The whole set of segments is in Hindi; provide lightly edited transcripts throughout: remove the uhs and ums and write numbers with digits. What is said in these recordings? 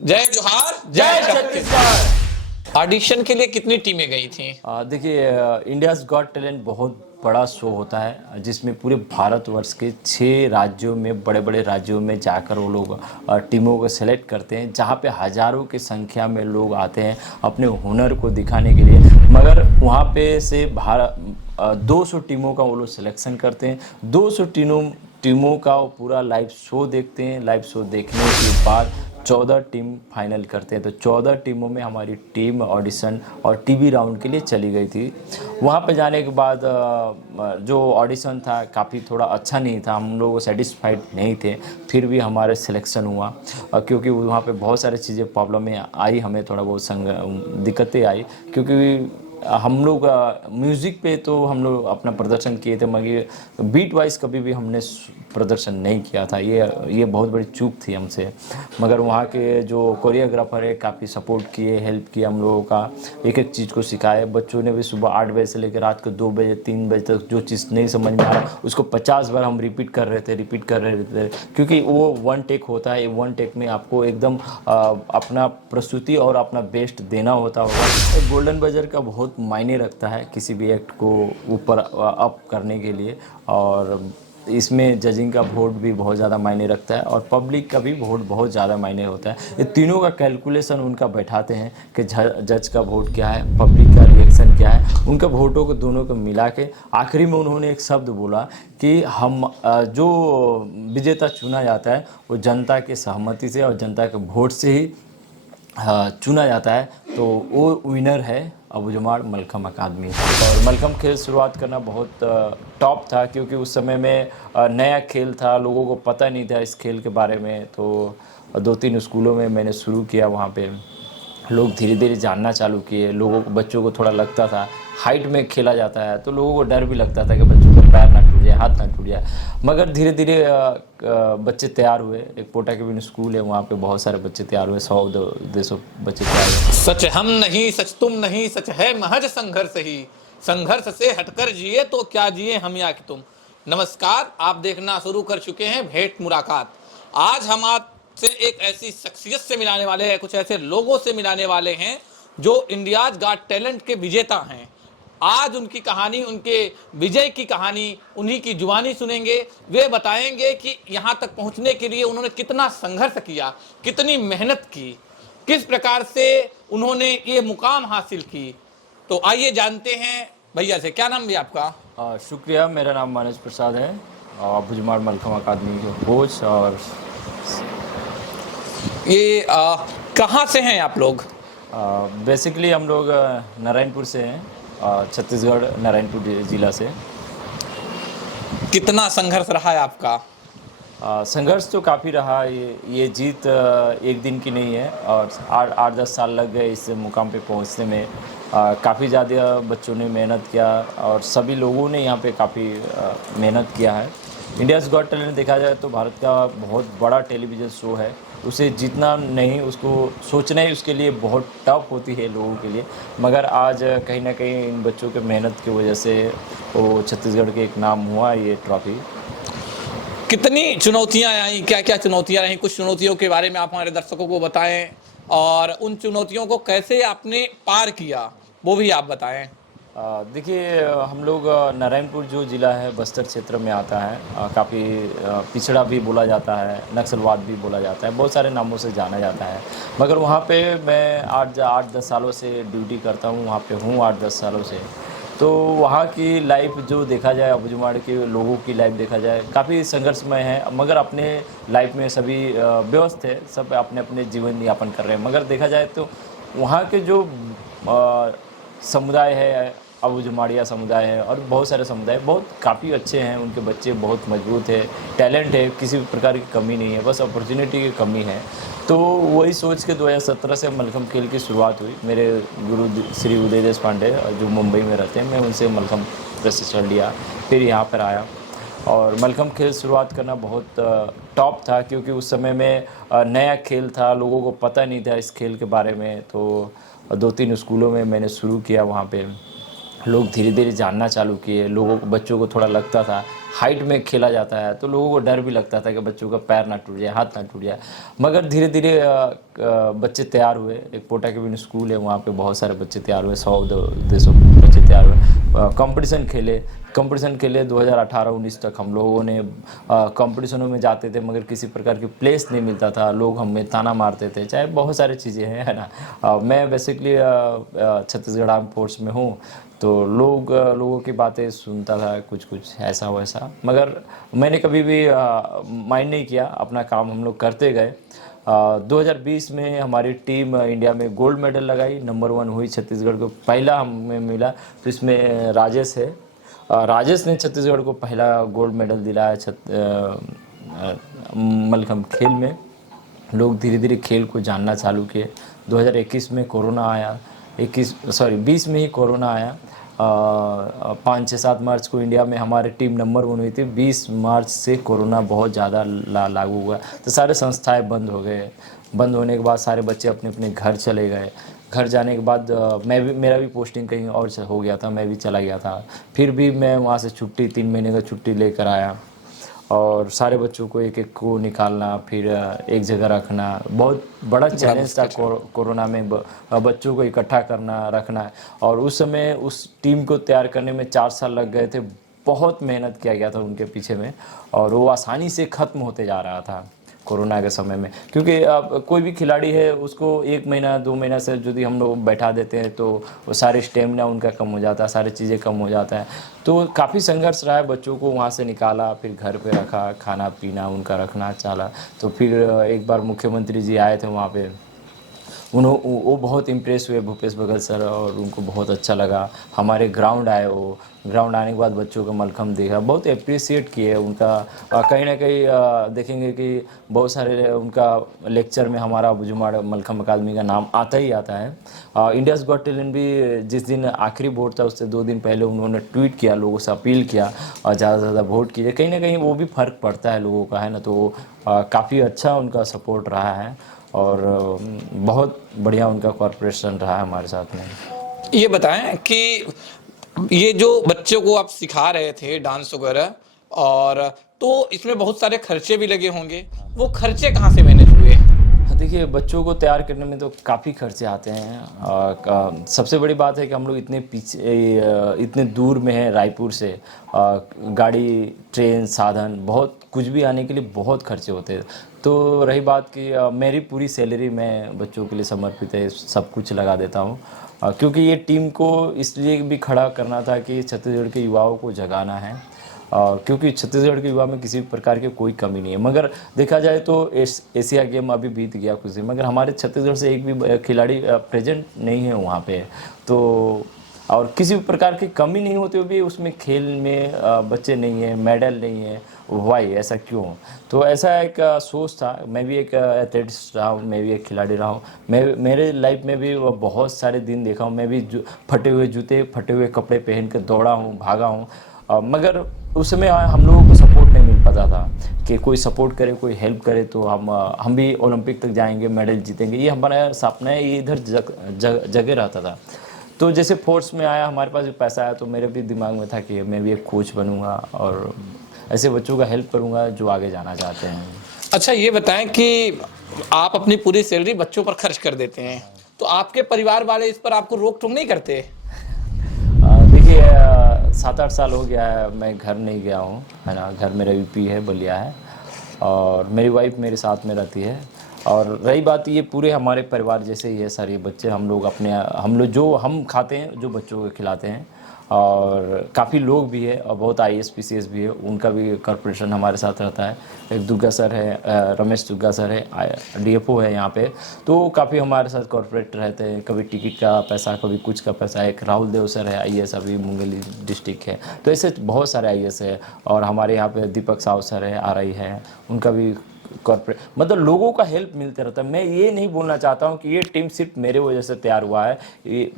जय जोहार जय छत्तीसगढ़। ऑडिशन के लिए कितनी टीमें गई थी? देखिए, इंडियाज़ गॉट टैलेंट बहुत बड़ा शो होता है जिसमें पूरे भारतवर्ष के 6 राज्यों में, बड़े बड़े राज्यों में जाकर वो लोग टीमों को सेलेक्ट करते हैं, जहाँ पे हज़ारों की संख्या में लोग आते हैं अपने हुनर को दिखाने के लिए। मगर वहाँ पे से 200 टीमों का वो लोग सिलेक्शन करते हैं। 200 टीमों का वो पूरा लाइव शो देखते हैं। लाइव शो देखने के बाद 14 टीम फाइनल करते हैं। तो 14 टीमों में हमारी टीम ऑडिशन और टीवी राउंड के लिए चली गई थी। वहाँ पे जाने के बाद जो ऑडिशन था काफ़ी थोड़ा अच्छा नहीं था, हम लोग सेटिस्फाइड नहीं थे। फिर भी हमारे सिलेक्शन हुआ क्योंकि वहाँ पे बहुत सारी चीज़ें प्रॉब्लमें आई, हमें थोड़ा बहुत दिक्कतें आई क्योंकि हम लोग म्यूज़िक पे तो हम लोग अपना प्रदर्शन किए थे, मगर बीट वाइज कभी भी हमने प्रदर्शन नहीं किया था। ये बहुत बड़ी चूक थी हमसे। मगर वहाँ के जो कोरियोग्राफर है काफ़ी सपोर्ट किए, हेल्प किया हम लोगों का, एक एक चीज़ को सिखाए। बच्चों ने भी सुबह 8 बजे से लेकर रात को 2 बजे 3 बजे तक जो चीज़ नहीं समझ में आ रहा उसको 50 बार हम रिपीट कर रहे थे क्योंकि वो वन टेक होता है। वन टेक में आपको एकदम अपना प्रस्तुति और अपना बेस्ट देना होगा। गोल्डन बजर का बहुत मायने रखता है किसी भी एक्ट को ऊपर अप करने के लिए, और इसमें जजिंग का वोट भी बहुत ज़्यादा मायने रखता है और पब्लिक का भी वोट बहुत ज़्यादा मायने होता है। ये तीनों का कैलकुलेशन उनका बैठाते हैं कि जज का वोट क्या है, पब्लिक का रिएक्शन क्या है। उनका वोटों को दोनों को मिला के आखिरी में उन्होंने एक शब्द बोला कि हम जो विजेता चुना जाता है वो जनता की सहमति से और जनता के वोट से ही चुना जाता है। तो वो विनर है अबूजमाड़ मलखम अकादमी। और मलखम खेल शुरुआत करना बहुत टॉप था क्योंकि उस समय में नया खेल था, लोगों को पता नहीं था इस खेल के बारे में। तो 2-3 स्कूलों में मैंने शुरू किया, वहाँ पे लोग धीरे धीरे जानना चालू किए। लोगों को, बच्चों को थोड़ा लगता था हाइट में खेला जाता है तो लोगों को डर भी लगता था कि बच्चों का पैर ना टूट जाए, हाथ ना टूट जाए। मगर धीरे धीरे बच्चे तैयार हुए। एक पोटा के भी स्कूल है, वहाँ पे बहुत सारे बच्चे तैयार हुए, 100-150 बच्चे तैयार हुए। सच हम नहीं, सच तुम नहीं, सच है महज संघर्ष ही। संघर्ष से हटकर जिए तो क्या जिए हम या कि तुम। नमस्कार, आप देखना शुरू कर चुके हैं भेंट मुलाकात। आज हम आपसे एक ऐसी शख्सियत से मिलाने वाले हैं, कुछ ऐसे लोगों से मिलाने वाले हैं जो इंडियाज गॉट टैलेंट के विजेता हैं। आज उनकी कहानी, उनके विजय की कहानी, उन्हीं की जुबानी सुनेंगे। वे बताएंगे कि यहाँ तक पहुँचने के लिए उन्होंने कितना संघर्ष किया, कितनी मेहनत की, किस प्रकार से उन्होंने ये मुकाम हासिल की। तो आइए जानते हैं भैया से। क्या नाम भी आपका? शुक्रिया, मेरा नाम मनोज प्रसाद है, अबूजमाड़ मलखम अकादमी के कोच। और ये कहाँ से हैं आप लोग? बेसिकली हम लोग नारायणपुर से हैं, छत्तीसगढ़ नारायणपुर जिला से। कितना संघर्ष रहा है आपका? संघर्ष तो काफ़ी रहा। ये जीत एक दिन की नहीं है और 8-10 साल लग गए इस मुकाम पे पहुंचने में। काफ़ी ज़्यादा बच्चों ने मेहनत किया और सभी लोगों ने यहाँ पे काफ़ी मेहनत किया है। इंडियाज़ गॉट टैलेंट देखा जाए तो भारत का बहुत बड़ा टेलीविज़न शो है। उसे जीतना नहीं, उसको सोचना ही उसके लिए बहुत टफ होती है लोगों के लिए। मगर आज कहीं ना कहीं इन बच्चों के मेहनत की वजह से वो छत्तीसगढ़ के एक नाम हुआ ये ट्रॉफी। कितनी चुनौतियां आई, क्या क्या चुनौतियां रहीं? कुछ चुनौतियों के बारे में आप हमारे दर्शकों को बताएं और उन चुनौतियों को कैसे आपने पार किया वो भी आप बताएं। देखिए, हम लोग नारायणपुर जो ज़िला है बस्तर क्षेत्र में आता है। काफ़ी पिछड़ा भी बोला जाता है, नक्सलवाद भी बोला जाता है, बहुत सारे नामों से जाना जाता है। मगर वहाँ पे मैं 8-10 सालों से ड्यूटी करता हूँ, वहाँ पे हूँ 8-10 सालों से। तो वहाँ की लाइफ जो देखा जाए, अबूजमाड़ के लोगों की लाइफ देखा जाए, काफ़ी संघर्षमय है। मगर अपने लाइफ में सभी व्यस्त है, सब अपने अपने जीवन यापन कर रहे हैं। मगर देखा जाए तो वहाँ के जो समुदाय है, अबूजमाड़िया समुदाय है और बहुत सारे समुदाय बहुत काफ़ी अच्छे हैं। उनके बच्चे बहुत मजबूत है, टैलेंट है, किसी भी प्रकार की कमी नहीं है, बस अपॉर्चुनिटी की कमी है। तो वही सोच के 2017 से मलखम खेल की शुरुआत हुई। मेरे गुरु श्री उदय देश पांडे जो मुंबई में रहते हैं, मैं उनसे मलखम प्रशिक्षण लिया, फिर यहाँ पर आया। और मलखम खेल शुरुआत करना बहुत टॉप था क्योंकि उस समय में नया खेल था, लोगों को पता नहीं था इस खेल के बारे में। तो 2-3 स्कूलों में मैंने शुरू किया, वहाँ पे लोग धीरे धीरे जानना चालू किए। लोगों को, बच्चों को थोड़ा लगता था हाइट में खेला जाता है, तो लोगों को डर भी लगता था कि बच्चों का पैर ना टूट जाए, हाथ ना टूट जाए। मगर धीरे धीरे बच्चे तैयार हुए। एक पोटा के भी स्कूल है, वहाँ पे बहुत सारे बच्चे तैयार हुए, 100-200 बच्चे तैयार हुए। कंपटीशन खेले 2018-19 तक हम लोगों ने कंपटीशनों में जाते थे, मगर किसी प्रकार की प्लेस नहीं मिलता था। लोग हमें ताना मारते थे, चाहे बहुत सारी चीज़ें हैं, है ना। मैं बेसिकली छत्तीसगढ़ आर्म फोर्स में हूँ, तो लोगों की बातें सुनता था, कुछ ऐसा वैसा, मगर मैंने कभी भी माइंड नहीं किया। अपना काम हम लोग करते गए। 2020 में हमारी टीम इंडिया में गोल्ड मेडल लगाई, नंबर 1 हुई। छत्तीसगढ़ को पहला हमें मिला, तो इसमें राजेश है। राजेश ने छत्तीसगढ़ को पहला गोल्ड मेडल दिलाया मल्लखंब खेल में। लोग धीरे धीरे खेल को जानना चालू किए। 2021 में कोरोना आया, 20 में ही कोरोना आया। 5-6-7 मार्च को इंडिया में हमारी टीम नंबर 1 हुई थी। 20 मार्च से कोरोना बहुत ज़्यादा लागू हुआ, तो सारे संस्थाएं बंद हो गए। बंद होने के बाद सारे बच्चे अपने अपने घर चले गए। घर जाने के बाद मेरा भी पोस्टिंग कहीं और हो गया था, मैं भी चला गया था। फिर भी मैं वहाँ से छुट्टी 3 महीने का छुट्टी लेकर आया, और सारे बच्चों को एक एक को निकालना, फिर एक जगह रखना, बहुत बड़ा चैलेंज था। कोरोना में बच्चों को इकट्ठा करना, रखना। और उस समय उस टीम को तैयार करने में 4 साल लग गए थे। बहुत मेहनत किया गया था उनके पीछे में, और वो आसानी से ख़त्म होते जा रहा था कोरोना के समय में। क्योंकि अब कोई भी खिलाड़ी है, उसको 1 महीना 2 महीना से यदि हम लोग बैठा देते हैं, तो वो सारे स्टेमिना उनका कम हो जाता है, सारी चीज़ें कम हो जाता है। तो काफ़ी संघर्ष रहा है। बच्चों को वहाँ से निकाला, फिर घर पे रखा, खाना पीना उनका रखना चला। तो फिर एक बार मुख्यमंत्री जी आए थे वहाँ पे, वो बहुत इम्प्रेस हुए, भूपेश बघेल सर, और उनको बहुत अच्छा लगा। हमारे ग्राउंड आए, वो ग्राउंड आने के बाद बच्चों का मलखम देखा, बहुत अप्रिसिएट किए उनका। कहीं ना कहीं देखेंगे कि बहुत सारे उनका लेक्चर में हमारा बुजुमाड़ मलखम अकादमी का नाम आता ही आता है। इंडियाज़ गॉट टैलेंट भी जिस दिन आखिरी वोट था, उससे 2 दिन पहले उन्होंने ट्वीट किया, लोगों से अपील किया और ज़्यादा से ज़्यादा वोट कीजिए। कहीं ना कहीं वो भी फ़र्क पड़ता है लोगों का, है ना। तो काफ़ी अच्छा उनका सपोर्ट रहा है, और बहुत बढ़िया उनका कॉर्पोरेशन रहा है हमारे साथ में। ये बताएं कि ये जो बच्चों को आप सिखा रहे थे डांस वगैरह, और तो इसमें बहुत सारे खर्चे भी लगे होंगे, वो खर्चे कहाँ से मैनेज हुए? देखिए, बच्चों को तैयार करने में तो काफ़ी खर्चे आते हैं। सबसे बड़ी बात है कि हम लोग इतने पीछे, इतने दूर में हैं रायपुर से। गाड़ी, ट्रेन, साधन, बहुत कुछ भी आने के लिए बहुत खर्चे होते हैं। तो रही बात कि मेरी पूरी सैलरी मैं बच्चों के लिए समर्पित है, सब कुछ लगा देता हूँ। क्योंकि ये टीम को इसलिए भी खड़ा करना था कि छत्तीसगढ़ के युवाओं को जगाना है। क्योंकि छत्तीसगढ़ के युवा में किसी प्रकार की कोई कमी नहीं है। मगर देखा जाए तो एशिया गेम अभी बीत गया कुछ दिन, मगर हमारे छत्तीसगढ़ से एक भी खिलाड़ी प्रेजेंट नहीं है वहाँ पे। तो और किसी भी प्रकार की कमी नहीं होते हुए भी उसमें खेल में बच्चे नहीं हैं, मेडल नहीं है, वाई ऐसा क्यों? तो ऐसा एक सोच था। मैं भी एक एथलीट रहा हूँ, मैं भी एक खिलाड़ी रहा हूँ। मेरे लाइफ में भी वो बहुत सारे दिन देखा हूँ। मैं भी फटे हुए जूते, फटे हुए कपड़े पहन कर दौड़ा हूँ, भागा हूँ। मगर उस समय हम लोगों को सपोर्ट नहीं मिल पाता था कि कोई सपोर्ट करे, कोई हेल्प करे, तो हम भी ओलंपिक तक जाएंगे, मेडल जीतेंगे, ये हमारा सपना है, ये इधर जगह रहता था। तो जैसे फोर्स में आया, हमारे पास भी पैसा आया, तो मेरे भी दिमाग में था कि मैं भी एक कोच बनूंगा और ऐसे बच्चों का हेल्प करूंगा जो आगे जाना चाहते हैं। अच्छा, ये बताएं कि आप अपनी पूरी सैलरी बच्चों पर खर्च कर देते हैं, तो आपके परिवार वाले इस पर आपको रोक टोक नहीं करते? देखिए, 7-8 साल हो गया है मैं घर नहीं गया हूँ, है ना। घर मेरा यूपी है, बलिया है, और मेरी वाइफ मेरे साथ में रहती है। और रही बात, ये पूरे हमारे परिवार जैसे ही है सर। ये बच्चे हम लोग जो हम खाते हैं, जो बच्चों को खिलाते हैं। और काफ़ी लोग भी है, और बहुत IAS PCS भी है, उनका भी कॉर्पोरेशन हमारे साथ रहता है। एक दुग्गा सर है, रमेश दुग्गा सर है, DFO है यहाँ पे। तो काफ़ी हमारे साथ कॉर्पोरेट रहते हैं। कभी टिकट का पैसा, कभी कुछ का पैसा। एक राहुल देव सर है, IAS, अभी मुंगेली डिस्ट्रिक्ट है। तो ऐसे बहुत सारे IAS है। और हमारे यहाँ पे दीपक साव सर है, RI है, उनका भी कॉर्पोरेट, मतलब लोगों का हेल्प मिलते रहता है। मैं ये नहीं बोलना चाहता हूँ कि ये टीम सिर्फ मेरे वजह से तैयार हुआ है।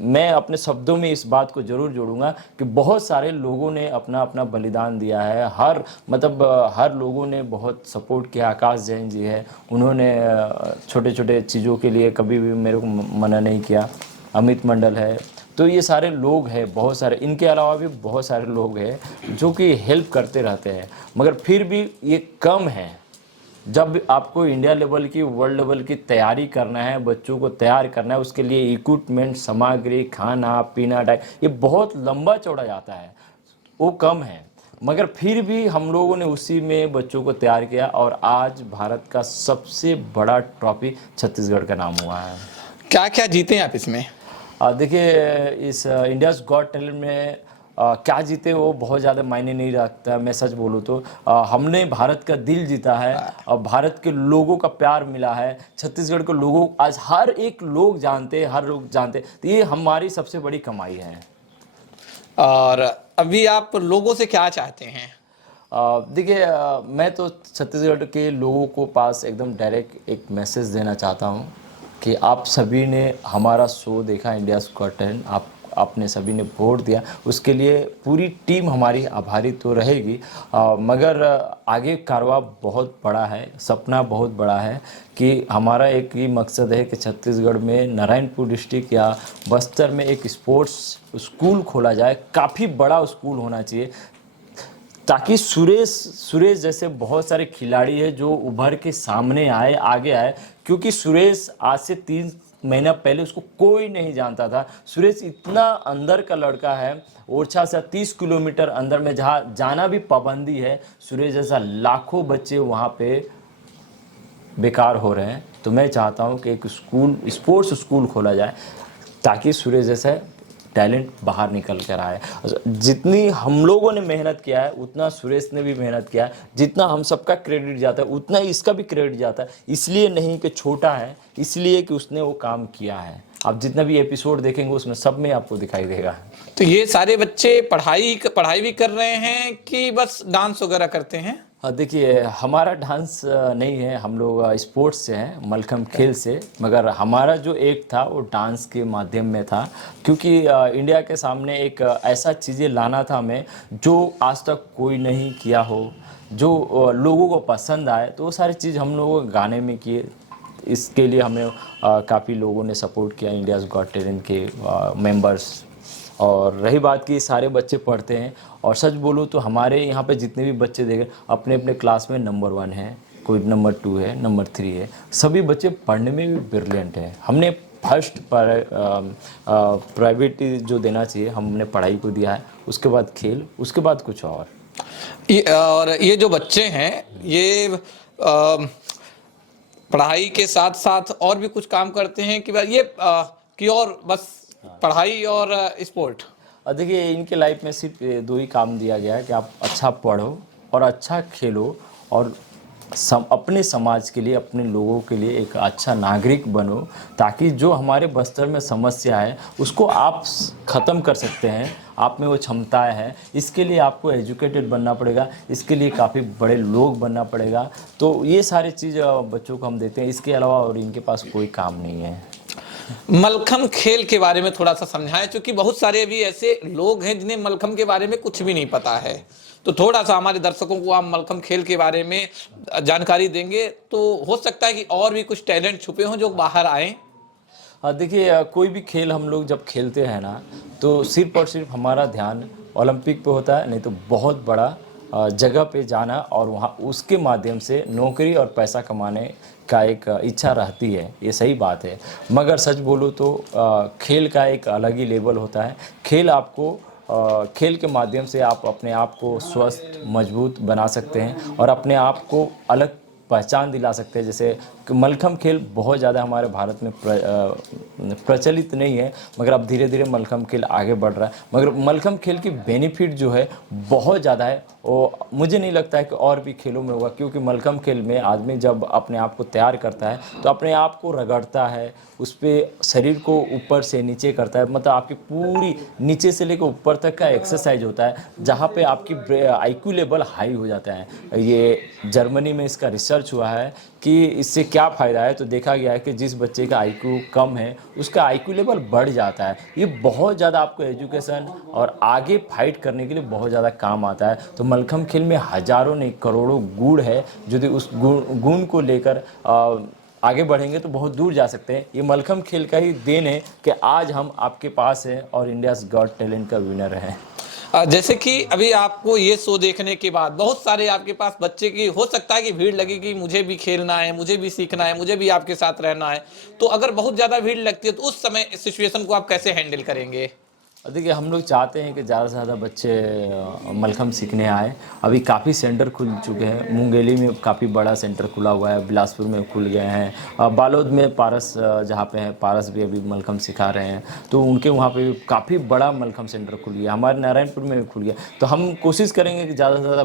मैं अपने शब्दों में इस बात को जरूर जोड़ूंगा कि बहुत सारे लोगों ने अपना अपना बलिदान दिया है। हर लोगों ने बहुत सपोर्ट किया। आकाश जैन जी है, उन्होंने छोटे छोटे चीज़ों के लिए कभी भी मेरे को मना नहीं किया। अमित मंडल है, तो ये सारे लोग हैं, बहुत सारे, इनके अलावा भी बहुत सारे लोग हैं जो कि हेल्प करते रहते हैं, मगर फिर भी ये कम है। जब आपको इंडिया लेवल की, वर्ल्ड लेवल की तैयारी करना है, बच्चों को तैयार करना है, उसके लिए इक्विपमेंट, सामग्री, खाना पीना, डाइट, ये बहुत लंबा चौड़ा जाता है, वो कम है। मगर फिर भी हम लोगों ने उसी में बच्चों को तैयार किया और आज भारत का सबसे बड़ा ट्रॉफी छत्तीसगढ़ का नाम हुआ है। क्या क्या जीते हैं आप इसमें? देखिए, इस इंडियाज़ गॉट टैलेंट में क्या जीते वो बहुत ज़्यादा मायने नहीं रखता है। मैं सच बोलूँ तो हमने भारत का दिल जीता है और भारत के लोगों का प्यार मिला है। छत्तीसगढ़ के लोगों आज हर एक लोग जानते हैं, हर लोग जानते हैं, तो ये हमारी सबसे बड़ी कमाई है। और अभी आप लोगों से क्या चाहते हैं? देखिए, मैं तो छत्तीसगढ़ के लोगों को पास एकदम डायरेक्ट एक मैसेज देना चाहता हूँ कि आप सभी ने हमारा शो देखा, इंडियाज़ गॉट टैलेंट, आपने सभी ने वोट दिया, उसके लिए पूरी टीम हमारी आभारी तो रहेगी। मगर आगे कारवा बहुत बड़ा है, सपना बहुत बड़ा है कि हमारा एक ही मकसद है कि छत्तीसगढ़ में नारायणपुर डिस्ट्रिक्ट या बस्तर में एक स्पोर्ट्स स्कूल खोला जाए। काफ़ी बड़ा स्कूल होना चाहिए ताकि सुरेश जैसे बहुत सारे खिलाड़ी हैं जो उभर के सामने आए, आगे आए, क्योंकि सुरेश आज से 3 महीना पहले उसको कोई नहीं जानता था। सुरेश इतना अंदर का लड़का है, ओरछा से 30 किलोमीटर अंदर में जहाँ जाना भी पाबंदी है, सुरेश जैसा लाखों बच्चे वहाँ पे बेकार हो रहे हैं। तो मैं चाहता हूँ कि एक स्कूल, स्पोर्ट्स स्कूल खोला जाए ताकि सुरेश जैसा टैलेंट बाहर निकल कर आए। जितनी हम लोगों ने मेहनत किया है उतना सुरेश ने भी मेहनत किया है, जितना हम सबका क्रेडिट जाता है उतना इसका भी क्रेडिट जाता है। इसलिए नहीं कि छोटा है, इसलिए कि उसने वो काम किया है। आप जितना भी एपिसोड देखेंगे उसमें सब में आपको दिखाई देगा। तो ये सारे बच्चे पढ़ाई भी कर रहे हैं कि बस डांस वगैरह करते हैं? देखिए, हमारा डांस नहीं है, हम लोग स्पोर्ट्स से हैं, मलखम खेल से। मगर हमारा जो एक था वो डांस के माध्यम में था, क्योंकि इंडिया के सामने एक ऐसा चीज़ें लाना था हमें जो आज तक कोई नहीं किया हो, जो लोगों को पसंद आए। तो वो सारी चीज़ हम लोग गाने में किए। इसके लिए हमें काफ़ी लोगों ने सपोर्ट किया, इंडियाज़ गॉट टैलेंट के मेंबर्स। और रही बात कि सारे बच्चे पढ़ते हैं, और सच बोलूँ तो हमारे यहाँ पे जितने भी बच्चे देखे अपने अपने क्लास में नंबर 1 है, कोई नंबर 2 है, नंबर 3 है। सभी बच्चे पढ़ने में भी ब्रिलियंट हैं। हमने फर्स्ट प्राइवेट जो देना चाहिए हमने पढ़ाई को दिया है, उसके बाद खेल, उसके बाद कुछ और। ये जो बच्चे हैं ये पढ़ाई के साथ साथ और भी कुछ काम करते हैं कि ये कि और बस पढ़ाई और स्पोर्ट? देखिए, इनके लाइफ में सिर्फ 2 ही काम दिया गया है कि आप अच्छा पढ़ो और अच्छा खेलो और अपने समाज के लिए, अपने लोगों के लिए एक अच्छा नागरिक बनो, ताकि जो हमारे बस्तर में समस्या है उसको आप ख़त्म कर सकते हैं। आप में वो क्षमताएं हैं। इसके लिए आपको एजुकेटेड बनना पड़ेगा, इसके लिए काफ़ी बड़े लोग बनना पड़ेगा। तो ये सारी चीज़ बच्चों को हम देते हैं, इसके अलावा और इनके पास कोई काम नहीं है। मलखम खेल के बारे में थोड़ा सा समझाएं, क्योंकि बहुत सारे अभी ऐसे लोग हैं जिन्हें मलखम के बारे में कुछ भी नहीं पता है। तो थोड़ा सा हमारे दर्शकों को आप मलखम खेल के बारे में जानकारी देंगे तो हो सकता है कि और भी कुछ टैलेंट छुपे हों जो बाहर आए। देखिए, कोई भी खेल हम लोग जब खेलते हैं ना, तो सिर्फ और सिर्फ हमारा ध्यान ओलंपिक पे होता है, नहीं तो बहुत बड़ा जगह पे जाना और वहाँ उसके माध्यम से नौकरी और पैसा कमाने का एक इच्छा रहती है। ये सही बात है। मगर सच बोलूँ तो खेल का एक अलग ही लेवल होता है। खेल के माध्यम से आप अपने आप को स्वस्थ, मजबूत बना सकते हैं और अपने आप को अलग पहचान दिला सकते हैं। जैसे मलखम खेल बहुत ज़्यादा हमारे भारत में प्रचलित नहीं है, मगर अब धीरे धीरे मलखम खेल आगे बढ़ रहा है। मगर मलखम खेल की बेनिफिट जो है बहुत ज़्यादा है, वो मुझे नहीं लगता है कि और भी खेलों में होगा, क्योंकि मलखम खेल में आदमी जब अपने आप को तैयार करता है तो अपने आप को रगड़ता है, उस पर शरीर को ऊपर से नीचे करता है, मतलब आपकी पूरी नीचे से लेकर ऊपर तक का एक्सरसाइज होता है, जहाँ पे आपकी IQ लेवल हाई हो जाता है। ये जर्मनी में इसका रिसर्च हुआ है कि इससे क्या फ़ायदा है। तो देखा गया है कि जिस बच्चे का IQ कम है उसका IQ लेवल बढ़ जाता है। ये बहुत ज़्यादा आपको एजुकेशन और आगे फाइट करने के लिए बहुत ज़्यादा काम आता है। तो मलखम खेल में हज़ारों नहीं करोड़ों गुण है, यदि उस गुण को लेकर आगे बढ़ेंगे तो बहुत दूर जा सकते हैं। ये मलखम खेल का ही देन है कि आज हम आपके पास हैं और इंडियाज़ गॉट टैलेंट का विनर हैं। जैसे कि अभी आपको ये शो देखने के बाद बहुत सारे आपके पास बच्चे की हो सकता है कि भीड़ लगी कि मुझे भी खेलना है, मुझे भी सीखना है, मुझे भी आपके साथ रहना है। तो अगर बहुत ज़्यादा भीड़ लगती है तो उस समय सिचुएशन को आप कैसे हैंडल करेंगे? देखिए, हम लोग चाहते हैं कि ज़्यादा से ज़्यादा बच्चे मलखम सीखने आए। अभी काफ़ी सेंटर खुल चुके हैं। मुंगेली में काफ़ी बड़ा सेंटर खुला हुआ है, बिलासपुर में खुल गए हैं, बालोद में पारस जहाँ पे है, पारस भी अभी मलखम सिखा रहे हैं। तो उनके वहाँ पे भी काफ़ी बड़ा मलखम सेंटर खुल गया। हमारे नारायणपुर में भी खुल गया। तो हम कोशिश करेंगे कि ज़्यादा से ज़्यादा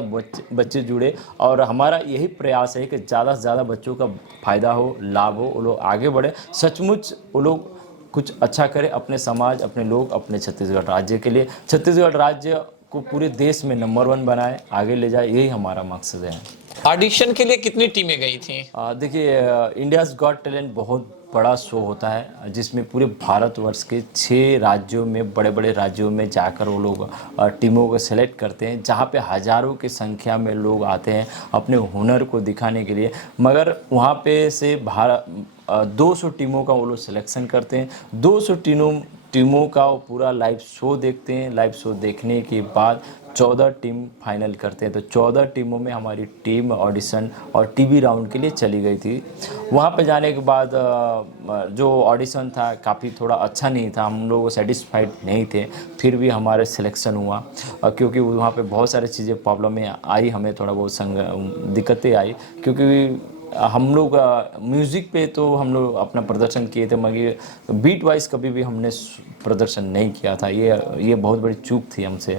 बच्चे जुड़े, और हमारा यही प्रयास है कि ज़्यादा से ज़्यादा बच्चों का फ़ायदा हो, लाभ हो, वो लोग आगे बढ़े, सचमुच वो लोग कुछ अच्छा करें अपने समाज, अपने लोग, अपने छत्तीसगढ़ राज्य के लिए। छत्तीसगढ़ राज्य को पूरे देश में नंबर 1 बनाए, आगे ले जाए, यही हमारा मकसद है। ऑडिशन के लिए कितनी टीमें गई थी? देखिए, इंडियाज़ गॉट टैलेंट बहुत बड़ा शो होता है जिसमें पूरे भारतवर्ष के 6 राज्यों में, बड़े बड़े राज्यों में जाकर वो लोग टीमों को सेलेक्ट करते हैं, जहाँ पे हज़ारों की संख्या में लोग आते हैं अपने हुनर को दिखाने के लिए। मगर वहाँ पे से 200 टीमों का वो लोग सिलेक्शन करते हैं। 200 टीमों का वो पूरा लाइव शो देखते हैं। लाइव शो देखने के बाद 14 टीम फाइनल करते हैं। तो 14 टीमों में हमारी टीम ऑडिशन और टीवी राउंड के लिए चली गई थी। वहाँ पे जाने के बाद जो ऑडिशन था काफ़ी थोड़ा अच्छा नहीं था, हम लोग सेटिस्फाइड नहीं थे, फिर भी हमारे सिलेक्शन हुआ। क्योंकि वहाँ पे बहुत सारी चीज़ें प्रॉब्लमें आई, हमें थोड़ा बहुत दिक्कतें आई, क्योंकि हम लोग म्यूज़िक पे तो हम लोग अपना प्रदर्शन किए थे, मगर बीट वाइज कभी भी हमने प्रदर्शन नहीं किया था। ये बहुत बड़ी चूक थी हमसे।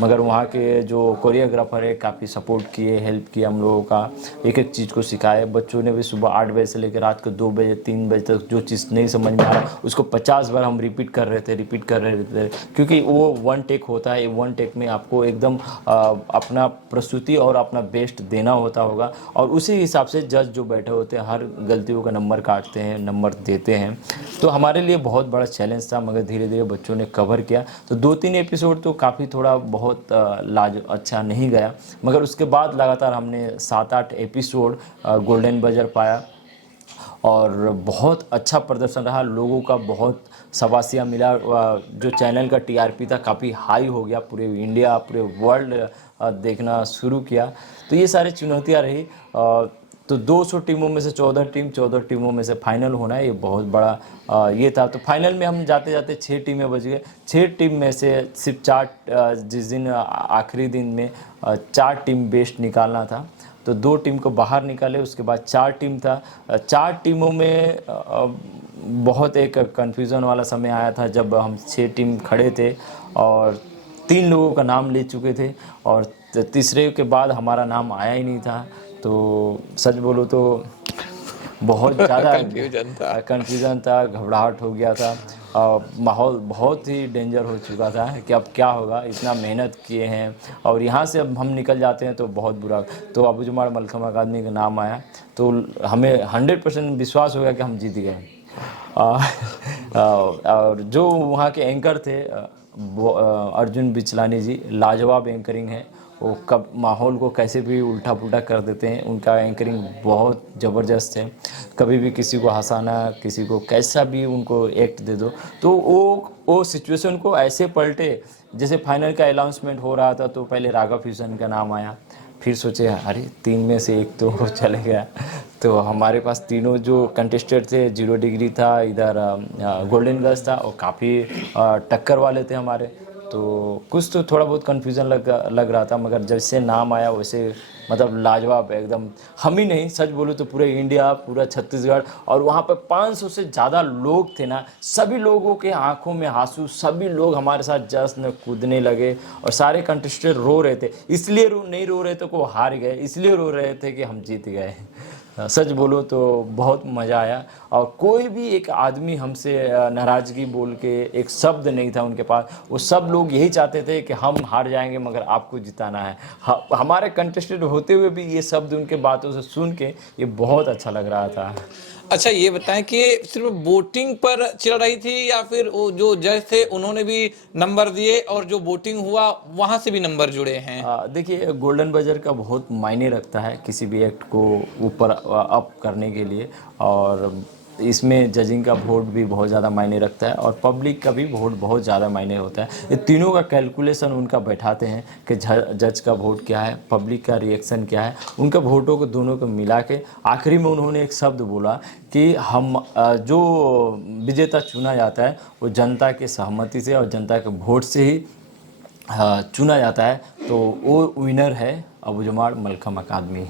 मगर वहाँ के जो कोरियोग्राफर है काफ़ी सपोर्ट किए, हेल्प किया हम लोगों का, एक एक चीज़ को सिखाए। बच्चों ने भी सुबह 8 बजे से लेकर रात को 2 बजे 3 बजे तक जो चीज़ नहीं समझ में आ रहा उसको 50 बार हम रिपीट कर रहे थे, क्योंकि वो 1 टेक होता है। 1 टेक में आपको एकदम अपना प्रस्तुति और अपना बेस्ट देना होगा, और उसी हिसाब से जज जो बैठे होते हैं हर गलतियों का नंबर काटते हैं, नंबर देते हैं। तो हमारे लिए बहुत बड़ा चैलेंज था, मगर धीरे धीरे बच्चों ने कवर किया। तो 2-3 एपिसोड तो काफ़ी थोड़ा बहुत अच्छा नहीं गया, मगर उसके बाद लगातार हमने 7-8 एपिसोड गोल्डन बजर पाया, और बहुत अच्छा प्रदर्शन रहा। लोगों का बहुत शाबाशियाँ मिला। जो चैनल का TRP था काफ़ी हाई हो गया, पूरे इंडिया, पूरे वर्ल्ड देखना शुरू किया। तो ये सारी चुनौतियाँ रही। तो 200 टीमों में से 14 टीमों में से फाइनल होना है, ये बहुत बड़ा ये था। तो फाइनल में हम जाते जाते 6 टीमें बच गए। 6 टीम में से सिर्फ 4, जिस दिन आखिरी दिन में 4 टीम बेस्ट निकालना था, तो 2 टीम को बाहर निकाले। उसके बाद 4 टीम था। 4 टीमों में बहुत एक कन्फ्यूज़न वाला समय आया था जब हम 6 टीम खड़े थे और 3 लोगों का नाम ले चुके थे, और तीसरे के बाद हमारा नाम आया ही नहीं था। तो सच बोलो तो बहुत ज़्यादा कन्फ्यूज़न था, घबराहट हो गया था, माहौल बहुत ही डेंजर हो चुका था कि अब क्या होगा। इतना मेहनत किए हैं और यहाँ से अब हम निकल जाते हैं तो बहुत बुरा। तो अबू जुमाड़ मलखम अकादमी का नाम आया, तो हमें 100% विश्वास हो गया कि हम जीत गए। और जो वहाँ के एंकर थे वो अर्जुन बिचलानी जी, लाजवाब एंकरिंग है। वो कब माहौल को कैसे भी उल्टा पुल्टा कर देते हैं, उनका एंकरिंग बहुत ज़बरदस्त है। कभी भी किसी को हंसाना, किसी को कैसा भी उनको एक्ट दे दो, तो वो सिचुएशन को ऐसे पलटे। जैसे फाइनल का अनाउंसमेंट हो रहा था तो पहले राघव फ्यूजन का नाम आया, फिर सोचे अरे 3 में से 1 तो चले गया। तो हमारे पास तीनों जो कंटेस्टेंट थे, 0 डिग्री था, इधर गोल्डन गर्ल्स था, और काफ़ी टक्कर वाले थे हमारे। तो कुछ तो थोड़ा बहुत कन्फ्यूज़न लग रहा था, मगर जैसे नाम आया वैसे मतलब लाजवाब एकदम। हम ही नहीं, सच बोलूँ तो पूरे इंडिया, पूरा छत्तीसगढ़, और वहाँ पे 500 से ज़्यादा लोग थे ना, सभी लोगों के आंखों में आंसू, सभी लोग हमारे साथ जश्न कूदने लगे, और सारे कंटेस्टेंट रो रहे थे। इसलिए नहीं रो रहे थे कि वो हार गए, इसलिए रो रहे थे कि हम जीत गए। सच बोलो तो बहुत मज़ा आया, और कोई भी एक आदमी हमसे नाराज़गी बोल के एक शब्द नहीं था उनके पास। वो सब लोग यही चाहते थे कि हम हार जाएंगे मगर आपको जिताना है। हमारे कंटेस्टेंट होते हुए भी ये शब्द उनके बातों से सुन के ये बहुत अच्छा लग रहा था। अच्छा ये बताएं कि सिर्फ वोटिंग पर चल रही थी या फिर वो जो जज थे उन्होंने भी नंबर दिए और जो वोटिंग हुआ वहां से भी नंबर जुड़े हैं? देखिए, गोल्डन बजर का बहुत मायने रखता है किसी भी एक्ट को ऊपर अप करने के लिए, और इसमें जजिंग का वोट भी बहुत ज़्यादा मायने रखता है और पब्लिक का भी वोट बहुत ज़्यादा मायने होता है। ये तीनों का कैलकुलेशन उनका बैठाते हैं कि जज का वोट क्या है, पब्लिक का रिएक्शन क्या है, उनका वोटों को दोनों को मिला के आखिरी में उन्होंने एक शब्द बोला कि हम जो विजेता चुना जाता है वो जनता के सहमति से और जनता के वोट से ही चुना जाता है, तो वो विनर है अबू जमाल मलकम अकादमी।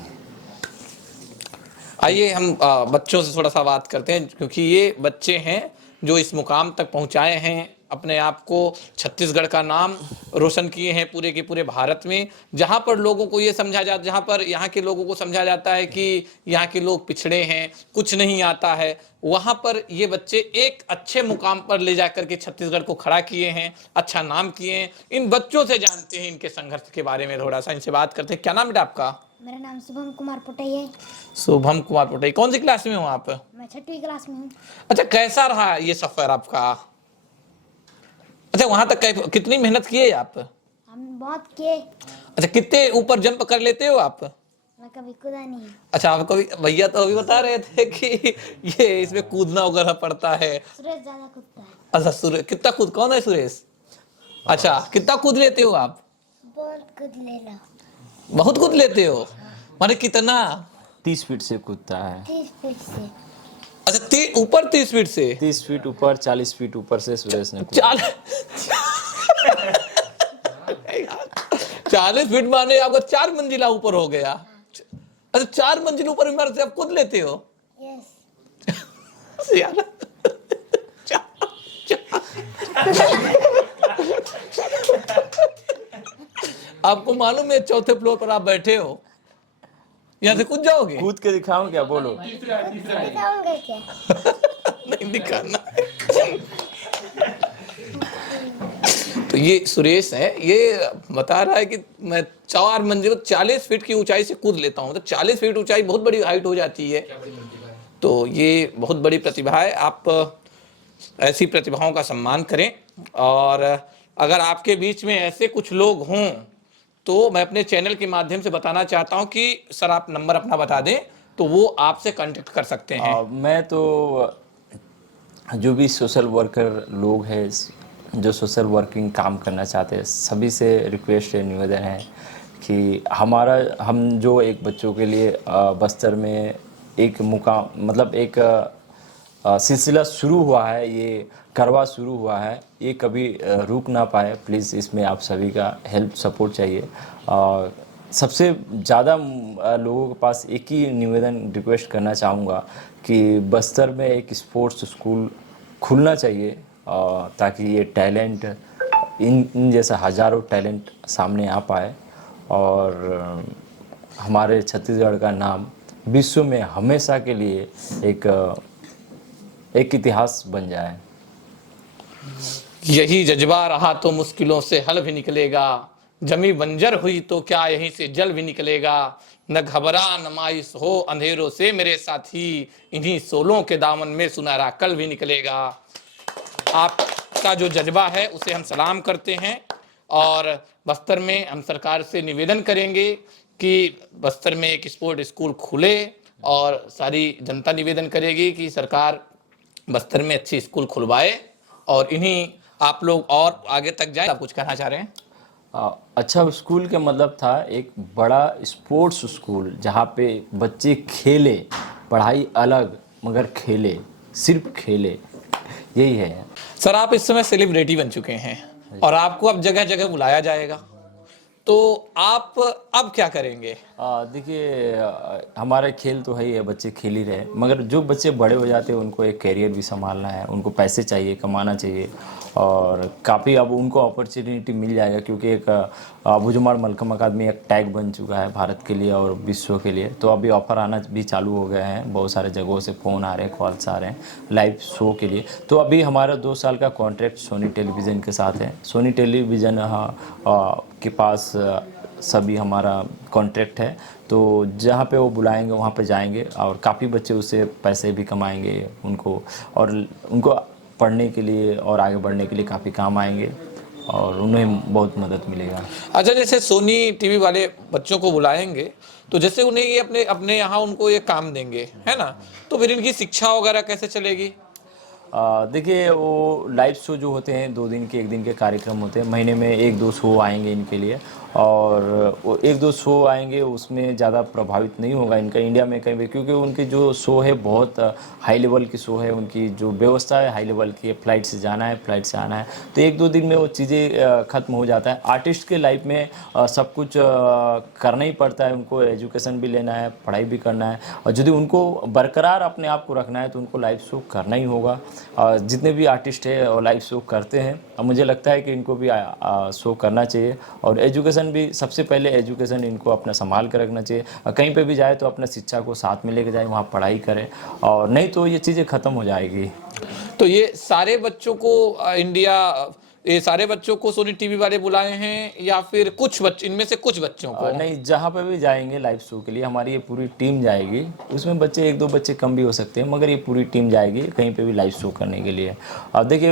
आइए हम बच्चों से थोड़ा सा बात करते हैं, क्योंकि ये बच्चे हैं जो इस मुकाम तक पहुंचाए हैं, अपने आप को छत्तीसगढ़ का नाम रोशन किए हैं पूरे के पूरे भारत में। जहां पर लोगों को ये समझा जाता, जहां पर यहाँ के लोगों को समझा जाता है कि यहाँ के लोग पिछड़े हैं, कुछ नहीं आता है, वहां पर ये बच्चे एक अच्छे मुकाम पर ले जाकर के छत्तीसगढ़ को खड़ा किए हैं, अच्छा नाम किए हैं। इन बच्चों से जानते हैं इनके संघर्ष के बारे में, थोड़ा सा इनसे बात करते हैं। क्या नाम बेटा आपका? मेरा नाम शुभम कुमार पुटई है। शुभम कुमार पुटई। कौन सी क्लास में हो आप? मैं 6वीं क्लास में हूँ। अच्छा, कैसा रहा ये सफर आपका? अच्छा, वहां तक कितनी मेहनत किए आप? हम बहुत किए। अच्छा, कितने ऊपर जंप कर लेते हो आप? मैं कभी कूदा नहीं। अच्छा, आपको भैया तो अभी बता रहे थे कि ये इसमें कूदना वगैरह पड़ता है। सुरेश ज्यादा कूदता है। अच्छा, सुरेश कितना कूद, कौन है सुरेश? अच्छा, कितना कूद लेते हो आप? बहुत कूद ले लो। बहुत कूद लेते हो? माने कितना? 30 फीट से कूदता है। 30 फीट से। अच्छा, ऊपर 30 फीट से? 30 फीट ऊपर, 40 फीट ऊपर से सुरेश ने कूदा। 40 फीट माने आपका 4 मंजिला ऊपर हो गया। अच्छा, 4 मंजिल ऊपर इमारत से आप कूद लेते हो? यस। यार आपको मालूम है चौथे फ्लोर पर आप बैठे हो, यहाँ से कूद जाओगे? कूद के दिखाऊं क्या? बोलो। दिखाऊंगा क्या? नहीं दिखाना। तो ये सुरेश है, ये बता रहा है कि मैं 4 मंजिल 40 फीट की ऊंचाई से कूद लेता हूँ। तो 40 फीट ऊंचाई बहुत बड़ी हाइट हो जाती है, तो ये बहुत बड़ी प्रतिभा है। आप ऐसी प्रतिभाओं का सम्मान करें, और अगर आपके बीच में ऐसे कुछ लोग हों तो मैं अपने चैनल के माध्यम से बताना चाहता हूं कि सर आप नंबर अपना बता दें तो वो आपसे कांटेक्ट कर सकते हैं। मैं तो जो भी सोशल वर्कर लोग हैं, जो सोशल वर्किंग काम करना चाहते हैं, सभी से रिक्वेस्ट है, निवेदन है कि हम जो एक बच्चों के लिए बस्तर में एक मुकाम, मतलब एक सिलसिला शुरू हुआ है, ये करवा शुरू हुआ है, ये कभी रुक ना पाए। प्लीज़ इसमें आप सभी का हेल्प सपोर्ट चाहिए। सबसे ज़्यादा लोगों के पास एक ही निवेदन रिक्वेस्ट करना चाहूँगा कि बस्तर में एक स्पोर्ट्स स्कूल खुलना चाहिए, ताकि ये टैलेंट, इन जैसा हज़ारों टैलेंट सामने आ पाए और हमारे छत्तीसगढ़ का नाम विश्व में हमेशा के लिए एक इतिहास बन जाए। यही जज्बा रहा तो मुश्किलों से हल भी निकलेगा, जमी बंजर हुई तो क्या यहीं से जल भी निकलेगा। न घबरा न मायूस हो अंधेरों से मेरे साथी, इन्हीं सोलों के दामन में सुनहरा कल भी निकलेगा। आपका जो जज्बा है उसे हम सलाम करते हैं, और बस्तर में हम सरकार से निवेदन करेंगे कि बस्तर में एक स्पोर्ट स्कूल खुले, और सारी जनता निवेदन करेगी कि सरकार बस्तर में अच्छी स्कूल खुलवाए, और इन्हीं आप लोग और आगे तक जाए। आप कुछ कहना चाह रहे हैं? अच्छा स्कूल का मतलब था एक बड़ा स्पोर्ट्स स्कूल जहाँ पे बच्चे खेले, पढ़ाई अलग मगर खेले, सिर्फ खेले, यही है। सर आप इस समय सेलिब्रिटी बन चुके हैं और आपको अब जगह जगह बुलाया जाएगा, तो आप अब क्या करेंगे? देखिए, हमारा खेल तो है ही है, बच्चे खेल ही रहे, मगर जो बच्चे बड़े हो जाते हैं उनको एक कैरियर भी संभालना है, उनको पैसे चाहिए, कमाना चाहिए, और काफ़ी अब उनको अपॉर्चुनिटी मिल जाएगा, क्योंकि एक अबू जमाल मलकम अकादमी एक टैग बन चुका है भारत के लिए और विश्व के लिए। तो अभी ऑफ़र आना भी चालू हो गए हैं, बहुत सारे जगहों से फ़ोन आ रहे हैं, कॉल्स आ रहे हैं लाइव शो के लिए। तो अभी हमारा 2 साल का कॉन्ट्रैक्ट सोनी टेलीविज़न के साथ है। सोनी टेलीविज़न के पास सभी हमारा कॉन्ट्रैक्ट है। तो जहाँ पे वो बुलाएंगे वहाँ पे जाएंगे और काफ़ी बच्चे उससे पैसे भी कमाएंगे उनको, और उनको पढ़ने के लिए और आगे बढ़ने के लिए काफ़ी काम आएंगे और उन्हें बहुत मदद मिलेगा। अच्छा, जैसे सोनी टीवी वाले बच्चों को बुलाएंगे तो जैसे उन्हें ये अपने अपने यहाँ उनको ये काम देंगे, है ना, तो फिर इनकी शिक्षा वगैरह कैसे चलेगी? देखिए, वो लाइव शो जो होते हैं 2 दिन के 1 दिन के कार्यक्रम होते हैं, महीने में 1-2 शो आएंगे इनके लिए, और वो 1-2 शो आएंगे, उसमें ज़्यादा प्रभावित नहीं होगा इनका इंडिया में कहीं भी, क्योंकि उनके जो शो है बहुत हाई लेवल की शो है, उनकी जो व्यवस्था है हाई लेवल की है, फ्लाइट से जाना है फ्लाइट से आना है, तो 1-2 दिन में वो चीज़ें ख़त्म हो जाता है। आर्टिस्ट के लाइफ में सब कुछ करना ही पड़ता है, उनको एजुकेशन भी लेना है, पढ़ाई भी करना है, और यदि उनको बरकरार अपने आप को रखना है तो उनको लाइव शो करना ही होगा। जितने भी आर्टिस्ट हैं वो लाइव शो करते हैं, और मुझे लगता है कि इनको भी शो करना चाहिए, और एजुकेशन भी सबसे पहले एजुकेशन इनको अपना संभाल कर रखना चाहिए। कहीं पे भी जाए तो अपना शिक्षा को साथ में लेके जाए, वहाँ पढ़ाई करें, और नहीं तो ये चीज़ें ख़त्म हो जाएगी। तो ये सारे बच्चों को ये सारे बच्चों को सोनी टीवी वाले बुलाए हैं या फिर कुछ बच्चे, इनमें से कुछ बच्चों को? नहीं, जहाँ पे भी जाएंगे लाइव शो के लिए हमारी ये पूरी टीम जाएगी, उसमें बच्चे 1-2 बच्चे कम भी हो सकते हैं, मगर ये पूरी टीम जाएगी कहीं पे भी लाइव शो करने के लिए। और देखिए,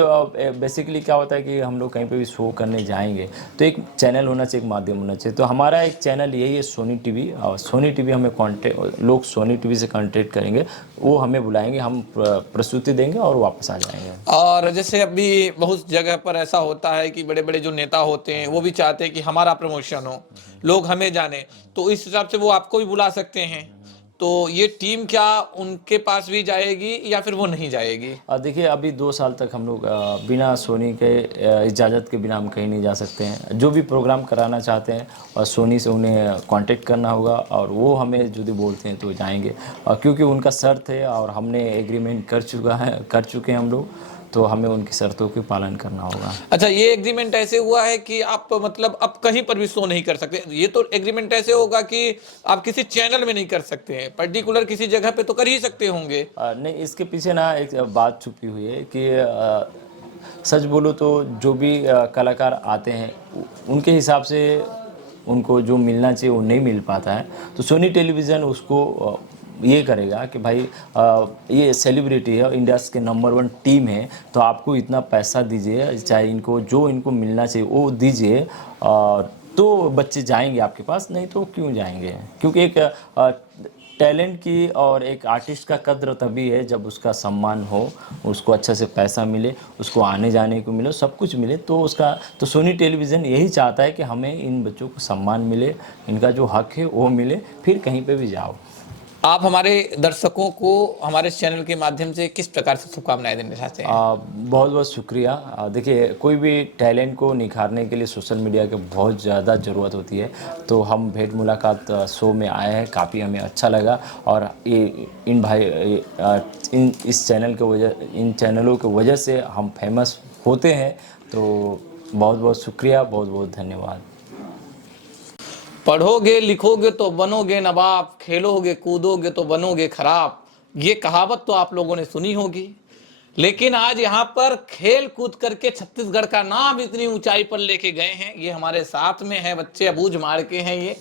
बेसिकली क्या होता है कि हम लोग कहीं पे भी शो करने जाएंगे तो एक चैनल होना चाहिए, एक माध्यम होना चाहिए। तो हमारा एक चैनल यही है सोनी टीवी, और सोनी टीवी हमें कॉन्टेक्ट, लोग सोनी टीवी से कॉन्टेक्ट करेंगे, वो हमें बुलाएंगे, हम प्रस्तुति देंगे और वापस आ जाएंगे। और जैसे अभी बहुत जगह पर ऐसा होता है कि बड़े बड़े जो नेता होते हैं वो भी चाहते हैं कि हमारा प्रमोशन हो, लोग हमें जाने, तो इस हिसाब से वो आपको भी बुला सकते हैं। तो ये टीम क्या उनके पास भी जाएगी या फिर वो नहीं जाएगी? देखिए, अभी 2 साल तक हम लोग बिना सोनी के इजाज़त के बिना हम कहीं नहीं जा सकते हैं। जो भी प्रोग्राम कराना चाहते हैं और सोनी से उन्हें कांटेक्ट करना होगा, और वो हमें यदि बोलते हैं तो जाएंगे, क्योंकि उनका शर्त है और हमने एग्रीमेंट कर चुके हैं हम लोग, तो हमें उनकी शर्तों के पालन करना होगा। अच्छा, ये एग्रीमेंट ऐसे हुआ है कि आप मतलब अब कहीं पर भी शो नहीं कर सकते? ये तो एग्रीमेंट ऐसे होगा कि आप किसी चैनल में नहीं कर सकते हैं, पर्टिकुलर किसी जगह पे तो कर ही सकते होंगे। नहीं, इसके पीछे ना एक बात छुपी हुई है कि सच बोलो तो जो भी कलाकार आते हैं उनके हिसाब से उनको जो मिलना चाहिए वो नहीं मिल पाता है, तो सोनी टेलीविज़न उसको ये करेगा कि भाई ये सेलिब्रिटी है, इंडिया के नंबर 1 टीम है, तो आपको इतना पैसा दीजिए, चाहे इनको जो इनको मिलना चाहिए वो दीजिए, तो बच्चे जाएंगे आपके पास, नहीं तो क्यों जाएंगे? क्योंकि एक टैलेंट की और एक आर्टिस्ट का कद्र तभी है जब उसका सम्मान हो, उसको अच्छा से पैसा मिले, उसको आने जाने को मिले, सब कुछ मिले, तो सोनी टेलीविज़न यही चाहता है कि हमें इन बच्चों को सम्मान मिले, इनका जो हक है वो मिले, फिर कहीं पे भी जाओ। आप हमारे दर्शकों को हमारे चैनल के माध्यम से किस प्रकार से शुभकामनाएं देना चाहते हैं? बहुत बहुत शुक्रिया। देखिए, कोई भी टैलेंट को निखारने के लिए सोशल मीडिया की बहुत ज़्यादा ज़रूरत होती है, तो हम भेंट मुलाकात शो में आए हैं, काफ़ी हमें अच्छा लगा, और ये इस चैनलों की वजह से हम फेमस होते हैं, तो बहुत बहुत शुक्रिया, बहुत बहुत धन्यवाद। पढ़ोगे लिखोगे तो बनोगे नवाब, खेलोगे कूदोगे तो बनोगे खराब, ये कहावत तो आप लोगों ने सुनी होगी। लेकिन आज यहाँ पर खेल कूद करके छत्तीसगढ़ का नाम इतनी ऊंचाई पर लेके गए हैं, ये हमारे साथ में है बच्चे, अबूझ मार के हैं ये।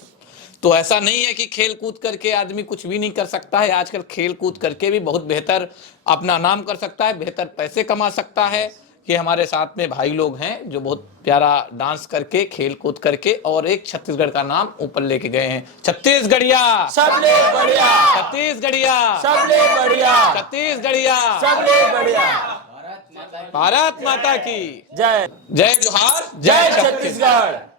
तो ऐसा नहीं है कि खेल कूद करके आदमी कुछ भी नहीं कर सकता है, आजकल खेल कूद करके भी बहुत बेहतर अपना नाम कर सकता है, बेहतर पैसे कमा सकता है। ये हमारे साथ में भाई लोग हैं जो बहुत प्यारा डांस करके, खेल कूद करके और एक छत्तीसगढ़ का नाम ऊपर लेके गए हैं। छत्तीसगढ़िया सबले बढ़िया, छत्तीसगढ़िया सबले बढ़िया, छत्तीसगढ़िया सबले बढ़िया। भारत माता की जय जय जोहार, जय छत्तीसगढ़।